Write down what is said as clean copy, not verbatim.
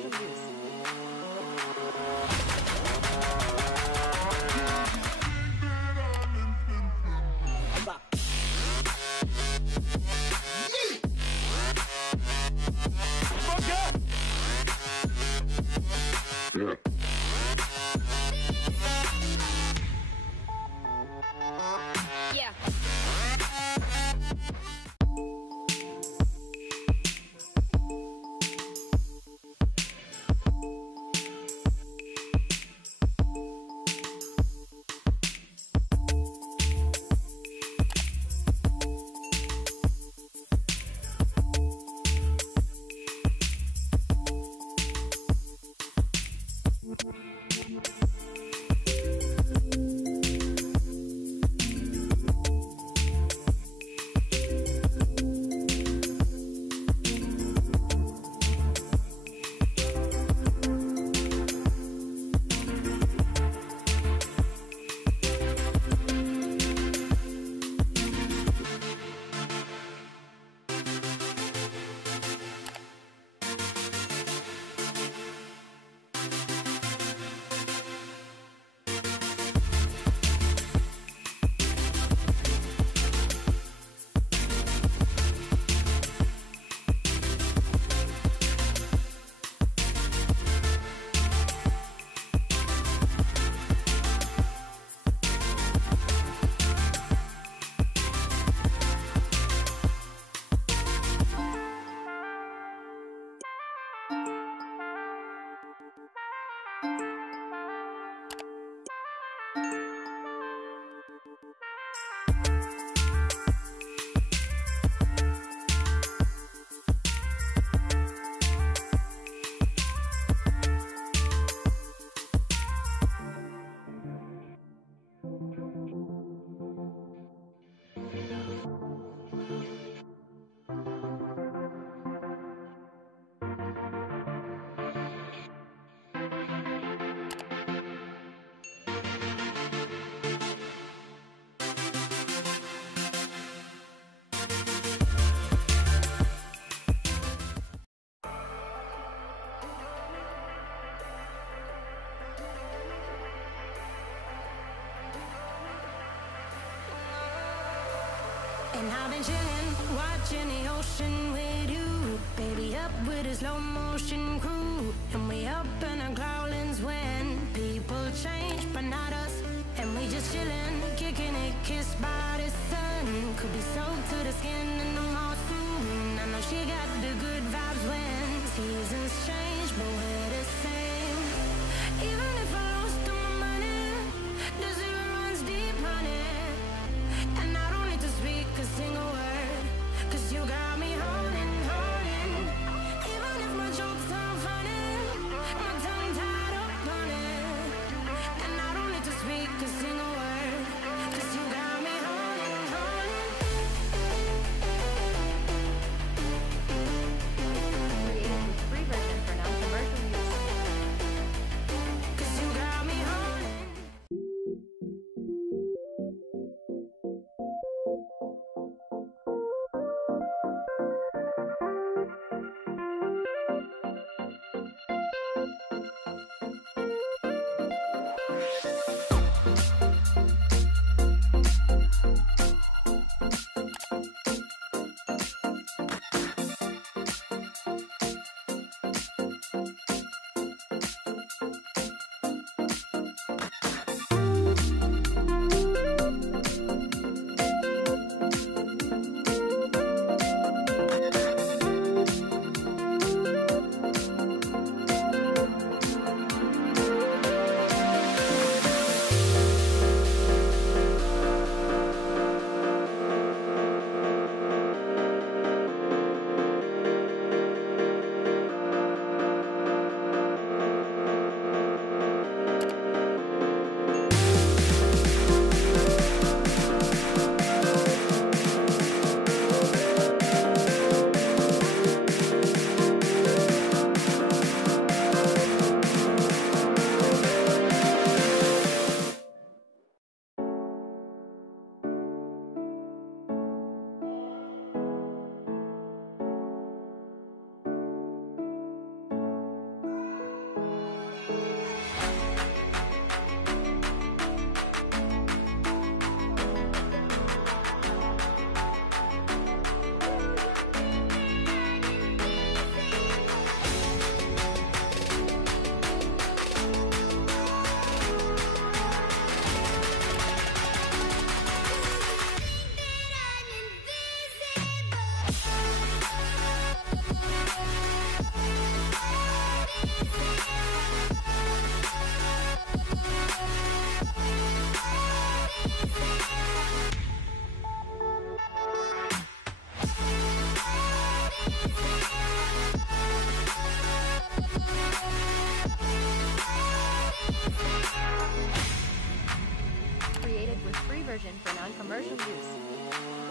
commercial use. And I've been chillin', watching the ocean with you. Baby, up with a slow motion crew. And we up in our growlings when people change, but not us. And we just chillin', kicking it, kissed by the sun. Could be soaked to the skin in the mall soon. I know she got the good vibes when seasons change, but we're the same. Even if I lost all my money, the zero runs deep, honey. And I don't need to speak a single word, 'cause you got me holding, holding. Even if my jokes sound funny, my tongue tied up on it. And I don't need to speak a single word, 'cause you got me holding, holding. Created with free version for non-commercial use. 'Cause you got me holding. version for non-commercial use.